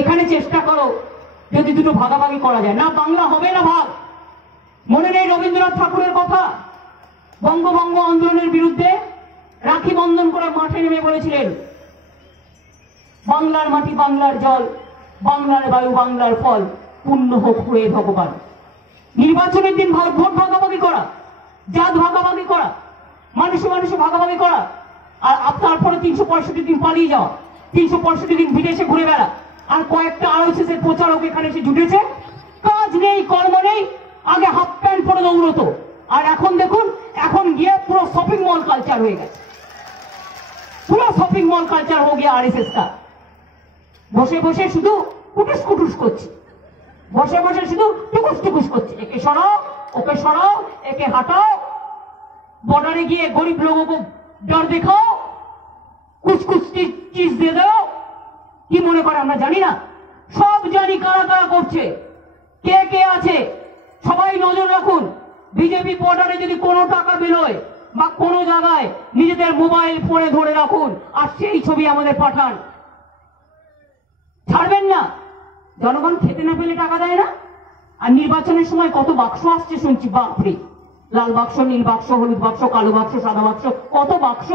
এখানে চেষ্টা করো যদি দুটো ভাগাভাগি করা যায়। না বাংলা হবে না ভাগ। মনে নেই রবীন্দ্রনাথ ঠাকুরের কথা? বঙ্গভঙ্গ আন্দোলনের বিরুদ্ধে রাখি বন্ধন করে মাঠে নেমে বলেছিলেন, বাংলার মাটি বাংলার জল, বাংলার বায়ু বাংলার ফল, পূর্ণ হোক হয়ে ভগবান। নির্বাচনের দিন ভোট ভাগাভাগি করা, জাত ভাগাভাগি করা, মানুষে মানুষে ভাগাভাগি করা, আর তারপরে 365 দিন পালিয়ে যাওয়া, 365 দিন বিদেশে ঘুরে বেড়া, আর কয়েকটা RSS এর প্রচারক এখানে এসে জুটেছে, কাজ নেই কর্ম নেই। আগে হাফ প্যান্ট পরে দৌড়তো, আর এখন দেখুন এখন গিয়ে পুরো শপিং মল কালচার হয়ে গেছে। পুরো শপিং মল কালচার হয়ে গিয়ে RSS কা। বসে বসে শুধু কুটুস কুটুস করছে, বসে বসে শুধু টুকুস টুকুস করছে। একে সরাও, ওকে সরাও, একে হাঁটাও, বর্ডারে গিয়ে গরিব লোগোকে ডর দেখাও, কুছ কুছ চিজ দিয়ে দাও। কি মনে করে আমরা জানি না? সব জানি কারা কারা করছে, কে কে আছে। সবাই নজর রাখুন। বিজেপি বর্ডারে যদি কোনো টাকা বেরোয় বা কোনো জায়গায় নিজেদের মোবাইল ফোনে ধরে রাখুন, আর সেই ছবি আমাদের পাঠান। ছাড়বেন না। জনগণ খেতে না পেলে টাকা দেয় না। আর নির্বাচনের সময় কত বাক্স আসছে শুনছি, বাপরে, লাল বাক্স, নীল বাক্স, হলুদ বাক্স, কালো বাক্স, সাদা বাক্স, কত বাক্স।